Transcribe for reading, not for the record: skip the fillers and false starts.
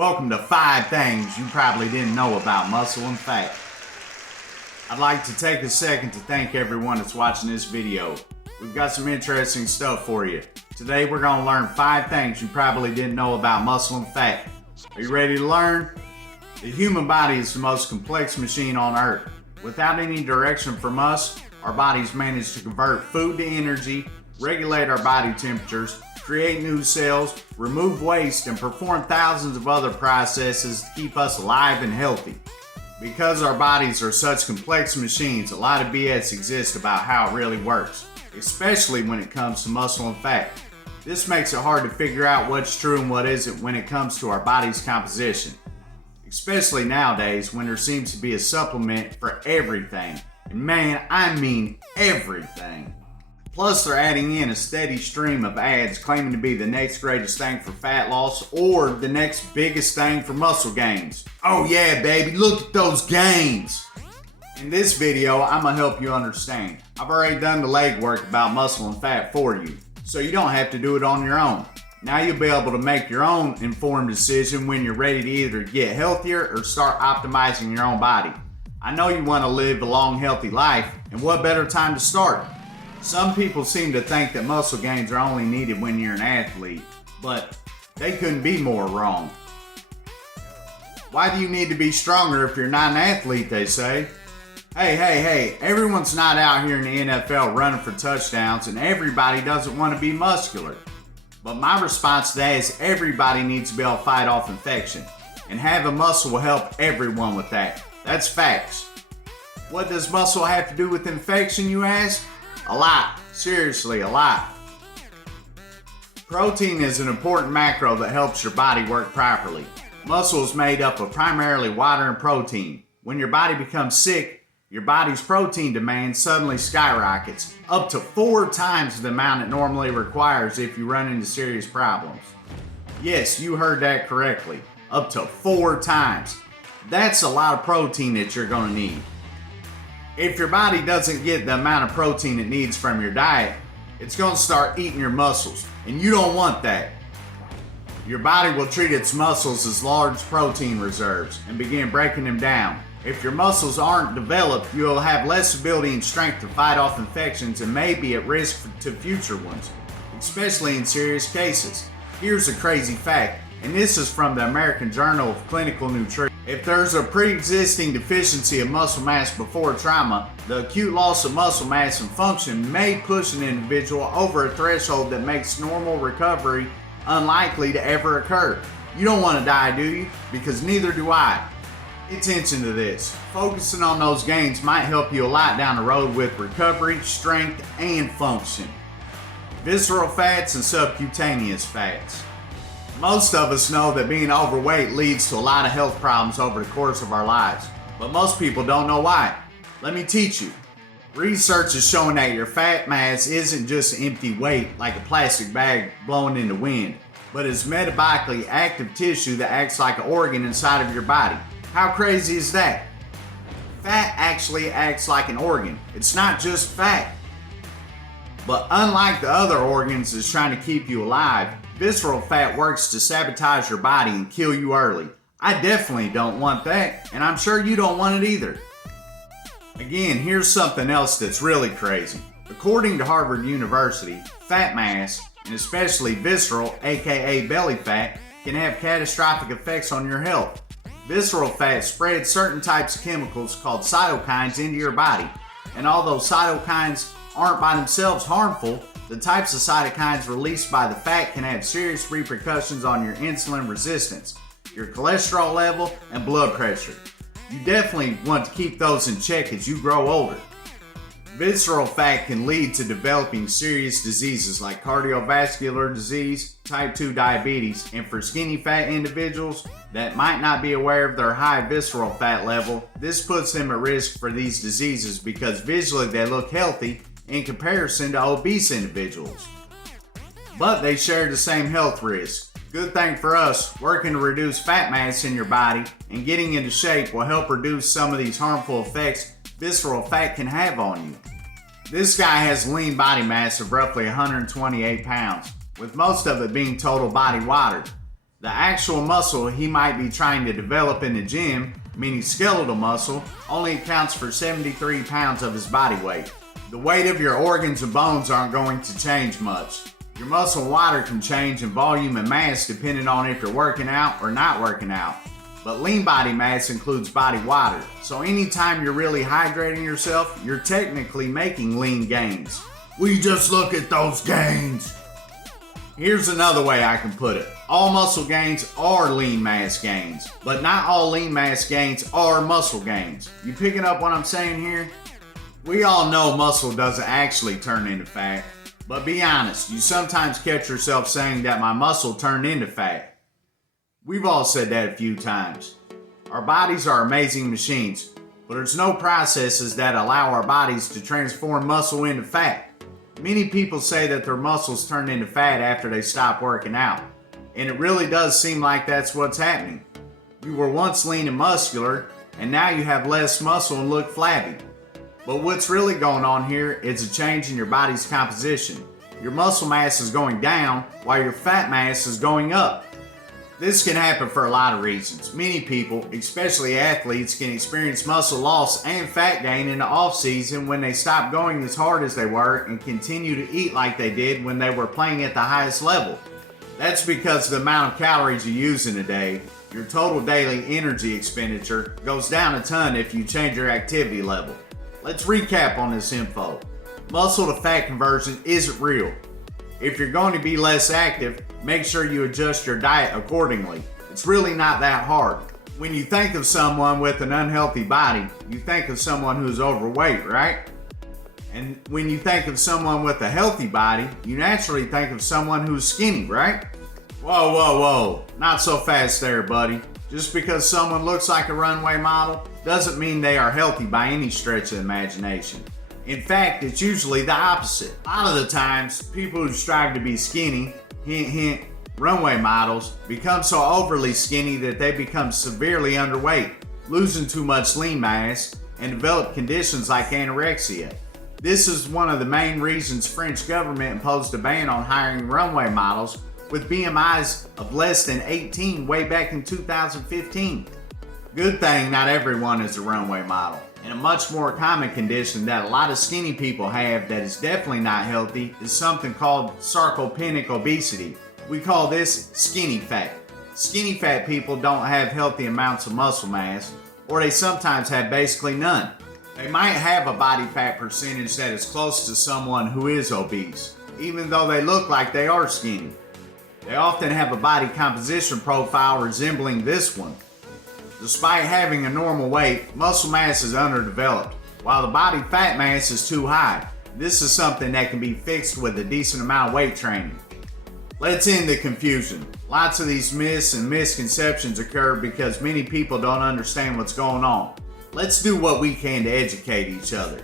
Welcome to 5 things you probably didn't know about muscle and fat. I'd like to take a second to thank everyone that's watching this video. We've got some interesting stuff for you. Today we're going to learn 5 things you probably didn't know about muscle and fat. Are you ready to learn? The human body is the most complex machine on earth. Without any direction from us, our bodies manage to convert food to energy, regulate our body temperatures, create new cells, remove waste, and perform thousands of other processes to keep us alive and healthy. Because our bodies are such complex machines, a lot of BS exists about how it really works, especially when it comes to muscle and fat. This makes it hard to figure out what's true and what isn't when it comes to our body's composition. Especially nowadays when there seems to be a supplement for everything. And man, I mean everything. Plus, they're adding in a steady stream of ads claiming to be the next greatest thing for fat loss or the next biggest thing for muscle gains. Oh yeah, baby, look at those gains! In this video, I'm gonna help you understand. I've already done the legwork about muscle and fat for you, so you don't have to do it on your own. Now you'll be able to make your own informed decision when you're ready to either get healthier or start optimizing your own body. I know you want to live a long, healthy life, and what better time to start? Some people seem to think that muscle gains are only needed when you're an athlete, but they couldn't be more wrong. Why do you need to be stronger if you're not an athlete, they say? Hey, everyone's not out here in the NFL running for touchdowns, and everybody doesn't want to be muscular. But my response to that is everybody needs to be able to fight off infection, and having muscle will help everyone with that. That's facts. What does muscle have to do with infection, you ask? A lot. Seriously, a lot. Protein is an important macro that helps your body work properly. Muscle is made up of primarily water and protein. When your body becomes sick, your body's protein demand suddenly skyrockets, up to 4 times the amount it normally requires if you run into serious problems. Yes, you heard that correctly. Up to 4 times. That's a lot of protein that you're going to need. If your body doesn't get the amount of protein it needs from your diet, it's going to start eating your muscles, and you don't want that. Your body will treat its muscles as large protein reserves and begin breaking them down. If your muscles aren't developed, you'll have less ability and strength to fight off infections and may be at risk to future ones, especially in serious cases. Here's a crazy fact, and this is from the American Journal of Clinical Nutrition. If there's a pre-existing deficiency of muscle mass before trauma, the acute loss of muscle mass and function may push an individual over a threshold that makes normal recovery unlikely to ever occur. You don't want to die, do you? Because neither do I. Pay attention to this. Focusing on those gains might help you a lot down the road with recovery, strength, and function. Visceral fats and subcutaneous fats. Most of us know that being overweight leads to a lot of health problems over the course of our lives, but most people don't know why. Let me teach you. Research is showing that your fat mass isn't just empty weight like a plastic bag blowing in the wind, but is metabolically active tissue that acts like an organ inside of your body. How crazy is that? Fat actually acts like an organ. It's not just fat. But unlike the other organs that's trying to keep you alive, visceral fat works to sabotage your body and kill you early. I definitely don't want that, and I'm sure you don't want it either. Again, here's something else that's really crazy. According to Harvard University, fat mass, and especially visceral, aka belly fat, can have catastrophic effects on your health. Visceral fat spreads certain types of chemicals called cytokines into your body, and although cytokines aren't by themselves harmful, the types of cytokines released by the fat can have serious repercussions on your insulin resistance, your cholesterol level, and blood pressure. You definitely want to keep those in check as you grow older. Visceral fat can lead to developing serious diseases like cardiovascular disease, type 2 diabetes, and for skinny fat individuals that might not be aware of their high visceral fat level, this puts them at risk for these diseases because visually they look healthy in comparison to obese individuals. But they share the same health risks. Good thing for us, working to reduce fat mass in your body and getting into shape will help reduce some of these harmful effects visceral fat can have on you. This guy has lean body mass of roughly 128 pounds, with most of it being total body water. The actual muscle he might be trying to develop in the gym, meaning skeletal muscle, only accounts for 73 pounds of his body weight. The weight of your organs and bones aren't going to change much. Your muscle and water can change in volume and mass depending on if you're working out or not working out. But lean body mass includes body water, so anytime you're really hydrating yourself, you're technically making lean gains. We just look at those gains. Here's another way I can put it. All muscle gains are lean mass gains, but not all lean mass gains are muscle gains. You picking up what I'm saying here? We all know muscle doesn't actually turn into fat, but be honest, you sometimes catch yourself saying that my muscle turned into fat. We've all said that a few times. Our bodies are amazing machines, but there's no processes that allow our bodies to transform muscle into fat. Many people say that their muscles turn into fat after they stop working out, and it really does seem like that's what's happening. You were once lean and muscular, and now you have less muscle and look flabby. But what's really going on here is a change in your body's composition. Your muscle mass is going down while your fat mass is going up. This can happen for a lot of reasons. Many people, especially athletes, can experience muscle loss and fat gain in the off season when they stop going as hard as they were and continue to eat like they did when they were playing at the highest level. That's because of the amount of calories you use in a day. Your total daily energy expenditure goes down a ton if you change your activity level. Let's recap on this info. Muscle to fat conversion isn't real. If you're going to be less active, make sure you adjust your diet accordingly. It's really not that hard. When you think of someone with an unhealthy body, you think of someone who's overweight, right? And when you think of someone with a healthy body, you naturally think of someone who's skinny, right? Whoa. Not so fast there, buddy. Just because someone looks like a runway model doesn't mean they are healthy by any stretch of the imagination. In fact, it's usually the opposite. A lot of the times, people who strive to be skinny, hint, runway models, become so overly skinny that they become severely underweight, losing too much lean mass, and develop conditions like anorexia. This is one of the main reasons French government imposed a ban on hiring runway models with BMIs of less than 18 way back in 2015. Good thing not everyone is a runway model. And a much more common condition that a lot of skinny people have that is definitely not healthy is something called sarcopenic obesity. We call this skinny fat. Skinny fat people don't have healthy amounts of muscle mass, or they sometimes have basically none. They might have a body fat percentage that is close to someone who is obese, even though they look like they are skinny. They often have a body composition profile resembling this one. Despite having a normal weight, muscle mass is underdeveloped, while the body fat mass is too high. This is something that can be fixed with a decent amount of weight training. Let's end the confusion. Lots of these myths and misconceptions occur because many people don't understand what's going on. Let's do what we can to educate each other.